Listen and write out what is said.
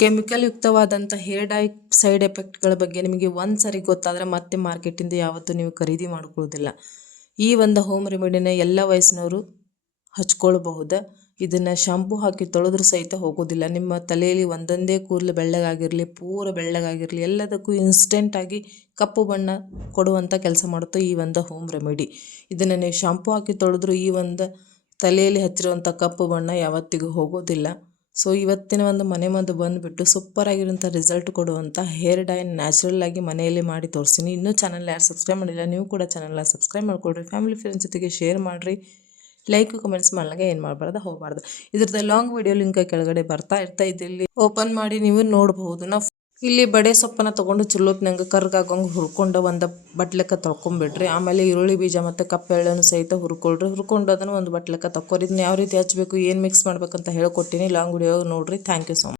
Chemical ಯುಕ್ತವಾದಂಥ hair dye side ಎಫೆಕ್ಟ್ಗಳ ಬಗ್ಗೆ ನಿಮಗೆ ಒಂದು ಸರಿ ಗೊತ್ತಾದರೆ ಮತ್ತೆ ಮಾರ್ಕೆಟಿಂದ ಯಾವತ್ತೂ ನೀವು ಖರೀದಿ ಮಾಡ್ಕೊಳ್ಳೋದಿಲ್ಲ. ಈ ಒಂದು ಹೋಮ್ ರೆಮಿಡಿನ ಎಲ್ಲ ವಯಸ್ಸಿನವರು ಹಚ್ಕೊಳ್ಬಹುದು. ಇದನ್ನು ಶಾಂಪೂ ಹಾಕಿ ತೊಳೆದ್ರೂ ಸಹಿತ ಹೋಗೋದಿಲ್ಲ. ನಿಮ್ಮ ತಲೆಯಲ್ಲಿ ಒಂದೊಂದೇ ಕೂದಲು ಬೆಳ್ಳಗಾಗಿರಲಿ, ಪೂರ ಬೆಳ್ಳಗಾಗಿರಲಿ, ಎಲ್ಲದಕ್ಕೂ ಇನ್ಸ್ಟೆಂಟಾಗಿ ಕಪ್ಪು ಬಣ್ಣ ಕೊಡುವಂಥ ಕೆಲಸ ಮಾಡುತ್ತೆ ಈ ಒಂದು ಹೋಮ್ ರೆಮಿಡಿ. ಇದನ್ನು ನೀವು ಶಾಂಪೂ ಹಾಕಿ ತೊಳೆದ್ರೂ ಈ ಒಂದು ತಲೆಯಲ್ಲಿ ಹಚ್ಚಿರುವಂಥ ಕಪ್ಪು ಬಣ್ಣ ಯಾವತ್ತಿಗೂ ಹೋಗೋದಿಲ್ಲ. ಸೊ ಇವತ್ತಿನ ಒಂದು ಮನೆಮದ್ದು ಬಂದುಬಿಟ್ಟು ಸೂಪರ್ ಆಗಿರೋಂಥ ರಿಸಲ್ಟ್ ಕೊಡುವಂಥ ಹೇರ್ ಡೈ ನ್ಯಾಚುರಲ್ ಆಗಿ ಮನೆಯಲ್ಲಿ ಮಾಡಿ ತೋರಿಸ್ತೀನಿ. ಇನ್ನೂ ಚಾನಲ್ ಯಾರು ಸಬ್ಸ್ಕ್ರೈಬ್ ಮಾಡಿಲ್ಲ, ನೀವು ಕೂಡ ಚಾನಲ್ನ ಸಬ್ಸ್ಕ್ರೈಬ್ ಮಾಡ್ಕೊಳ್ರಿ. ಫ್ಯಾಮಿಲಿ ಫ್ರೆಂಡ್ಸ್ ಜೊತೆಗೆ ಶೇರ್ ಮಾಡಿರಿ. ಲೈಕ್ ಕಮೆಂಟ್ಸ್ ಮಾಡ್ಲಾಗ ಏನು ಮಾಡಬಾರ್ದು ಹೋಗಬಾರ್ದು. ಇದ್ರದ್ದು ಲಾಂಗ್ ವಿಡಿಯೋ ಲಿಂಕ್ ಕೆಳಗಡೆ ಬರ್ತಾ ಇಲ್ಲಿ ಓಪನ್ ಮಾಡಿ ನೀವು ನೋಡಬಹುದು. ನಾವು ಇಲ್ಲಿ ಬಡೆ ಸೊಪ್ಪನ್ನು ತೊಗೊಂಡು ಚುಲ್ಲೋತ್ನಂಗೆ ಕರ್ಗಾಗಂಗೆ ಹುರ್ಕೊಂಡು ಒಂದು ಬಟ್ಲಕ್ಕೆ ತೊಳ್ಕೊಂಬಿಡ್ರಿ. ಆಮೇಲೆ ಈರುಳ್ಳಿ ಬೀಜ ಮತ್ತು ಕಪ್ಪೆಳ್ಳನ್ನು ಸಹಿತ ಹುರ್ಕೊಳ್ರಿ. ಹುರ್ಕೊಂಡು ಅದನ್ನು ಒಂದು ಬಟ್ಲಕ್ಕೆ ತಕ್ಕೋರಿ. ಇದನ್ನ ಯಾವ ರೀತಿ ಹಚ್ಚಬೇಕು, ಏನು ಮಿಕ್ಸ್ ಮಾಡ್ಬೇಕಂತ ಹೇಳ್ಕೊಟ್ಟಿನಿ. ಲಾಂಗ್ ವಿಡಿಯೋ ನೋಡಿರಿ. Thank you so much.